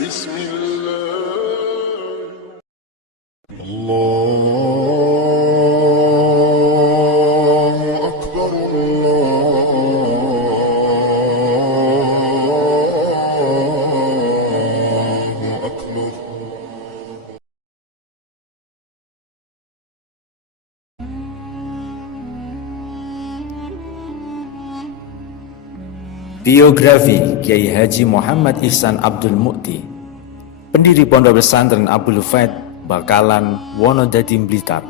بسم الله الله أكبر الله أكبر. Biografi Kiai Haji Muhammad Ihsan Abdul Mu'ti, pendiri Pondok Pesantren Abdul Faid, Bakalan, Wonodadi, Blitar.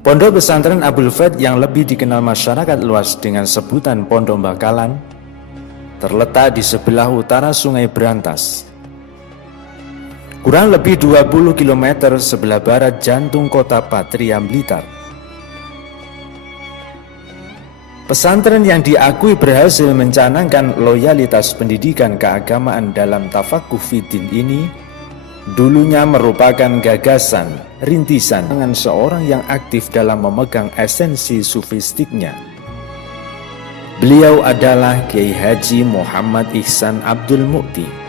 Pondok Pesantren Abdul Faid yang lebih dikenal masyarakat luas dengan sebutan Pondok Bakalan terletak di sebelah utara Sungai Berantas, kurang lebih 20 km sebelah barat jantung kota Patria, Blitar. Pesantren yang diakui berhasil mencanangkan loyalitas pendidikan keagamaan dalam tafakuh fiddin ini dulunya merupakan gagasan, rintisan dengan seorang yang aktif dalam memegang esensi sufistiknya. Beliau adalah Kiai Haji Muhammad Ihsan Abdul Mu'ti.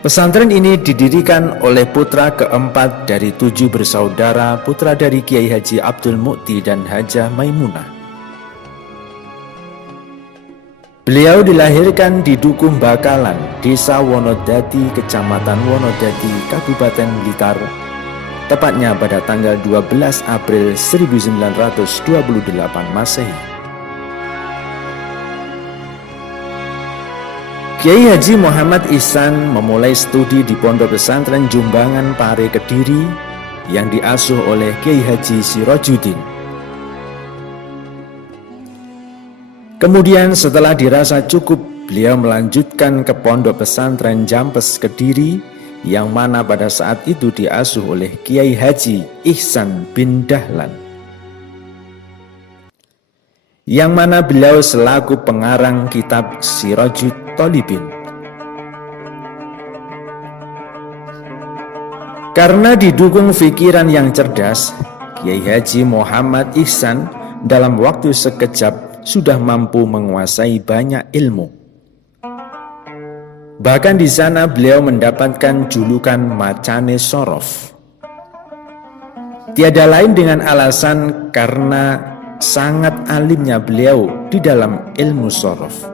Pesantren ini didirikan oleh putra keempat dari 7 bersaudara, putra dari Kiai Haji Abdul Mu'ti dan Hajah Maimunah. Beliau dilahirkan di Dukuh Bakalan, Desa Wonodadi, Kecamatan Wonodadi, Kabupaten Blitar, tepatnya pada tanggal 12 April 1928 Masehi. Kiai Haji Muhammad Ihsan memulai studi di Pondok Pesantren Jumbangan Pare Kediri yang diasuh oleh Kiai Haji Sirojuddin. Kemudian setelah dirasa cukup, beliau melanjutkan ke Pondok Pesantren Jampes Kediri yang mana pada saat itu diasuh oleh Kiai Haji Ihsan bin Dahlan, yang mana beliau selaku pengarang kitab Sirajut Tolibin. Karena didukung pikiran yang cerdas, Kiai Haji Muhammad Ihsan dalam waktu sekejap sudah mampu menguasai banyak ilmu. Bahkan di sana beliau mendapatkan julukan Macane Sorof. Tiada lain dengan alasan karena sangat alimnya beliau di dalam ilmu sorof.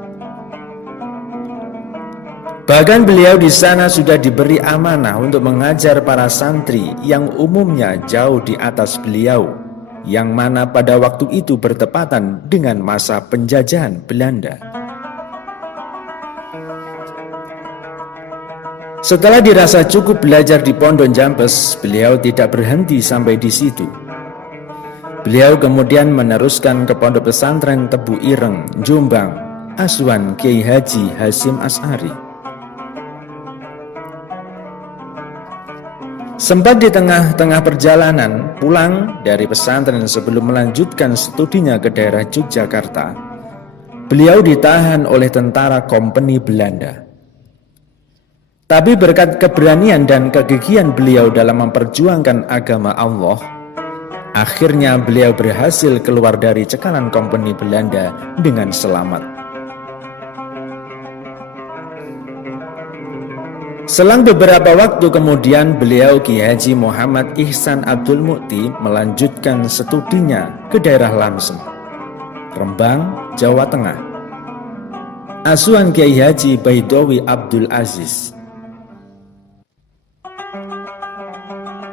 Bahkan beliau di sana sudah diberi amanah untuk mengajar para santri yang umumnya jauh di atas beliau, yang mana pada waktu itu bertepatan dengan masa penjajahan Belanda. Setelah dirasa cukup belajar di Pondok Jampes, beliau tidak berhenti sampai di situ. Beliau kemudian meneruskan ke Pondok Pesantren Tebu Ireng, Jombang, asuhan Kiai Haji Hasyim Asy'ari. Sempat di tengah-tengah perjalanan pulang dari pesantren sebelum melanjutkan studinya ke daerah Yogyakarta, beliau ditahan oleh tentara kompeni Belanda. Tapi berkat keberanian dan kegigihan beliau dalam memperjuangkan agama Allah, akhirnya beliau berhasil keluar dari cekalan kompeni Belanda dengan selamat. Selang beberapa waktu kemudian, beliau Kiai Haji Muhammad Ihsan Abdul Mu'ti melanjutkan studinya ke daerah Lamsem, Rembang, Jawa Tengah, asuhan Kiai Haji Baidowi Abdul Aziz.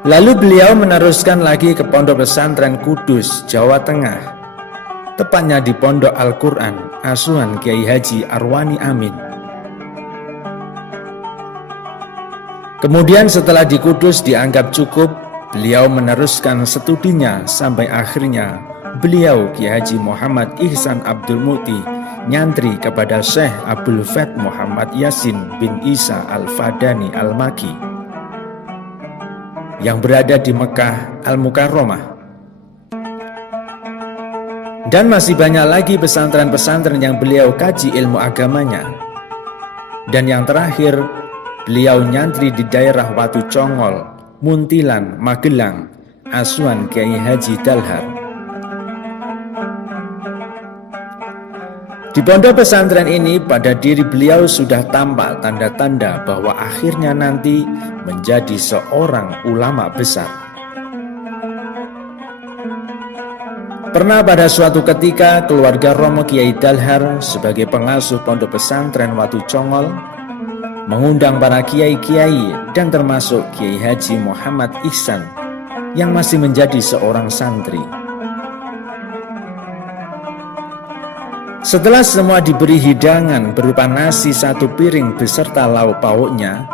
Lalu beliau meneruskan lagi ke Pondok Pesantren Kudus, Jawa Tengah, tepatnya di Pondok Al-Quran, asuhan Kiai Haji Arwani Amin. Kemudian setelah di Kudus dianggap cukup, beliau meneruskan studinya sampai akhirnya beliau Kiai Haji Muhammad Ihsan Abdul Mu'ti nyantri kepada Syekh Abdul Faid Muhammad Yasin bin Isa Al-Fadani Al-Maki yang berada di Mekah Al-Mukarramah. Dan masih banyak lagi pesantren-pesantren yang beliau kaji ilmu agamanya. Dan yang terakhir, beliau nyantri di daerah Watu Congol, Muntilan, Magelang, asuhan Kiai Haji Dalhar. Di pondok pesantren ini pada diri beliau sudah tampak tanda-tanda bahwa akhirnya nanti menjadi seorang ulama besar. Pernah pada suatu ketika keluarga Romo Kiai Dalhar sebagai pengasuh pondok pesantren Watu Congol mengundang para kiai-kiai dan termasuk Kiai Haji Muhammad Ihsan yang masih menjadi seorang santri. Setelah semua diberi hidangan berupa nasi 1 piring beserta lauk pauknya,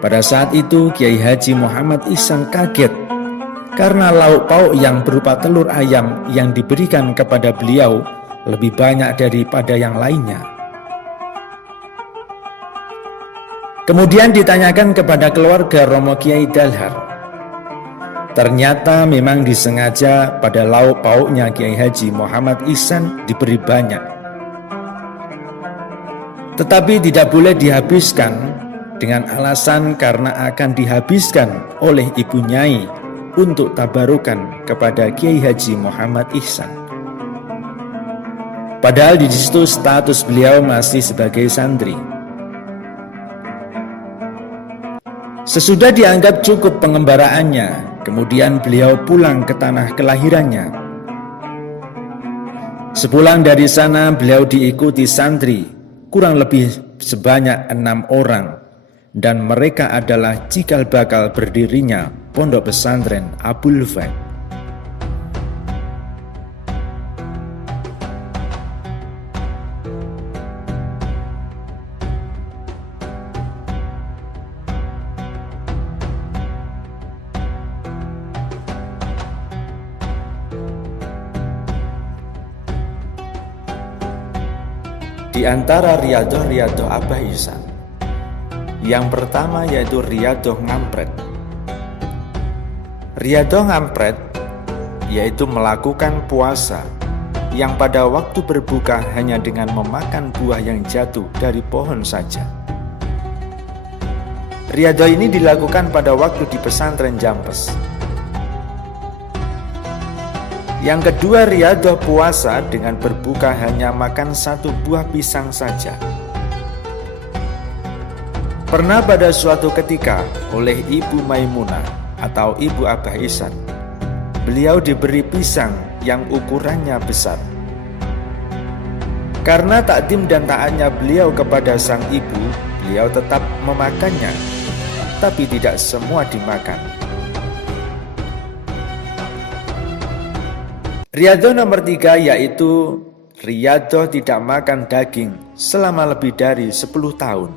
pada saat itu Kiai Haji Muhammad Ihsan kaget karena lauk pauk yang berupa telur ayam yang diberikan kepada beliau lebih banyak daripada yang lainnya. Kemudian ditanyakan kepada keluarga Romo Kiai Dalhar. Ternyata memang disengaja pada lauk pauknya Kiai Haji Muhammad Ihsan diberi banyak. Tetapi tidak boleh dihabiskan dengan alasan karena akan dihabiskan oleh Ibu Nyai untuk tabarukan kepada Kiai Haji Muhammad Ihsan. Padahal di situ status beliau masih sebagai santri. Sesudah dianggap cukup pengembaraannya, kemudian beliau pulang ke tanah kelahirannya. Sepulang dari sana beliau diikuti santri kurang lebih sebanyak 6 orang, dan mereka adalah cikal bakal berdirinya pondok pesantren Abul Fath. Di antara riadoh-riadoh Abah Ihsan, yang pertama yaitu riadoh ngampret. Riadoh ngampret yaitu melakukan puasa yang pada waktu berbuka hanya dengan memakan buah yang jatuh dari pohon saja. Riadoh ini dilakukan pada waktu di pesantren Jampes. Yang kedua, riadoh puasa dengan berbuka hanya makan 1 buah pisang saja. Pernah pada suatu ketika oleh Ibu Maimunah atau Ibu Abah Ihsan, beliau diberi pisang yang ukurannya besar. Karena takdim dan taatnya beliau kepada sang ibu, beliau tetap memakannya, tapi tidak semua dimakan. Riadoh nomor 3 yaitu riadoh tidak makan daging selama lebih dari 10 tahun.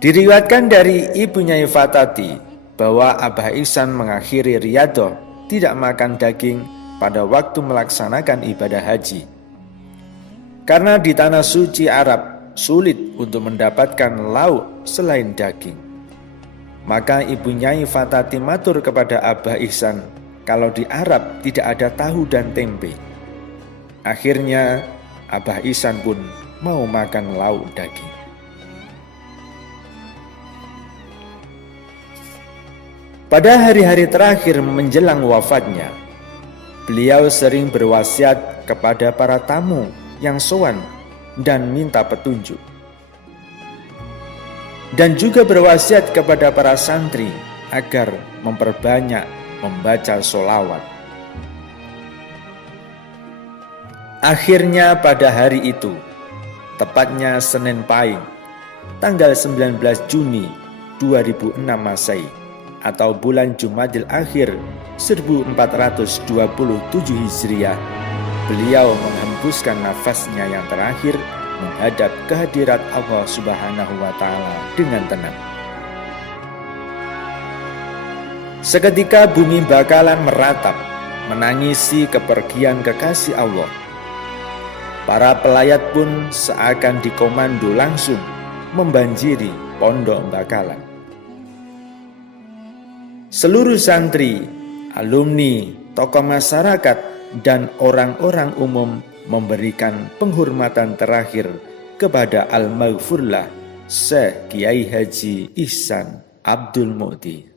Diriwayatkan dari Ibu Nyai Fatati bahwa Abah Ihsan mengakhiri riadoh tidak makan daging pada waktu melaksanakan ibadah haji. Karena di tanah suci Arab sulit untuk mendapatkan lauk selain daging. Maka Ibu Nyai Fatati matur kepada Abah Ihsan, kalau di Arab tidak ada tahu dan tempe. Akhirnya Abah Ihsan pun mau makan lauk daging. Pada hari-hari terakhir menjelang wafatnya, beliau sering berwasiat kepada para tamu yang sowan dan minta petunjuk. Dan juga berwasiat kepada para santri agar memperbanyak membaca sholawat. Akhirnya pada hari itu, tepatnya Senin Pahing, tanggal 19 Juni 2006 Masehi atau bulan Jumadil Akhir 1427 Hijriah, beliau menghembuskan nafasnya yang terakhir menghadap kehadirat Allah Subhanahu wa Ta'ala dengan tenang. Seketika bumi bakalan meratap, menangisi kepergian kekasih Allah. Para pelayat pun seakan dikomando langsung membanjiri pondok bakalan. Seluruh santri, alumni, tokoh masyarakat, dan orang-orang umum memberikan penghormatan terakhir kepada Al-Maghfurlah Syekh Kiai Haji Ihsan Abdul Mu'ti.